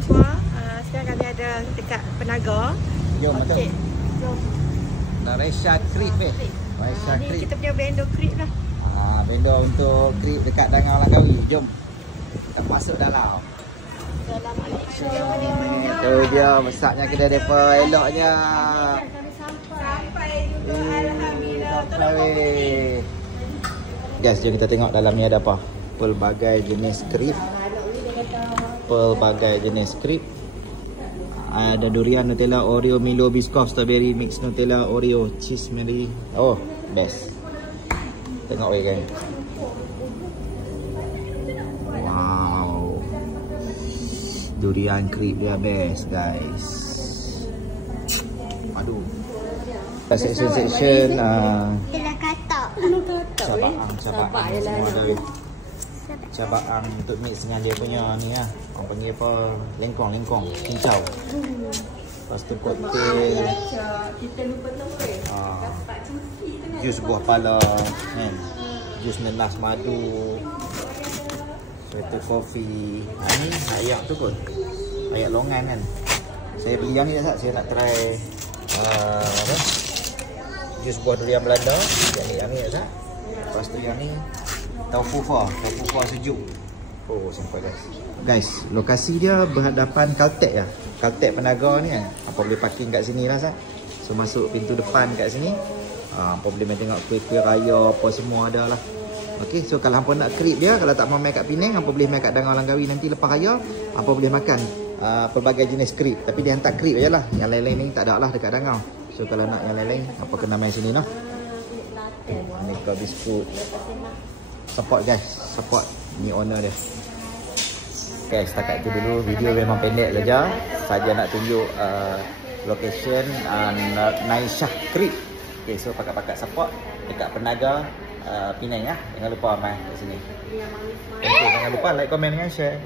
dengan Tua. Sekarang kami ada dekat Penaga. Jom okey. Jom. Naresha Creep Naresha Ni Creep. kita punya vendor creep lah. Vendor untuk creep dekat Dangau Langkawi. Jom. Kita masuk dalam. Dalam alik. Itu dia besarnya kedai depa, eloknya. Kami sampai juga. Alhamdulillah. Sampai. Guys, jom kita tengok dalam ni ada apa. Pelbagai jenis creep. Pelbagai jenis creep. Ada durian, Nutella, Oreo, Milo, Biscoff, Strawberry, Mix Nutella, Oreo, Cheese Mary. Oh, best. Tengok weh kan. Wow. Durian creep dia best guys. Aduh. Section Kita kata. cabang semua ada weh. Cabang untuk mix dengan dia punya ni lah. Orang panggil apa? Lengkong, cincau. Lepas tu koktel. Kita lupa temui. Dapat sushi tengah. Jus buah pala kan. Jus nelas madu. Sweater coffee. Ni ayak tu kot. Ayak longan kan. Saya beli yang ni dah, saya nak try apa? Jus buah durian Belanda. Yang ni dah. Lepas tu yang ni tofu fa sejuk. Oh, sampai guys, lokasi dia berhadapan Caltech lah. Caltech Penaga ni kan. Apa boleh parking kat sini lah Sat. So masuk pintu depan kat sini. Apa boleh main tengok kuih-kuih raya apa semua ada lah. Okey, so kalau hampa nak creep dia, kalau tak mau main kat Penang, hampa boleh main kat Dangau Langkawi nanti lepas raya, hampa boleh makan pelbagai jenis creep. Tapi dia hantar creep je lah. Yang lain-lain ni tak ada lah dekat Dangau. So kalau nak yang lain-lain, hampa kena main sini noh. Aneka biskut. Support guys, support ni owner dia. Okay, setakat itu dulu. Video memang pendek saja. Saja nak tunjuk location Naresha Creep. Okay, so pakat-pakat support dekat Penaga Penang ya. Jangan lupa main kat sini. Okay, jangan lupa like, komen dengan share.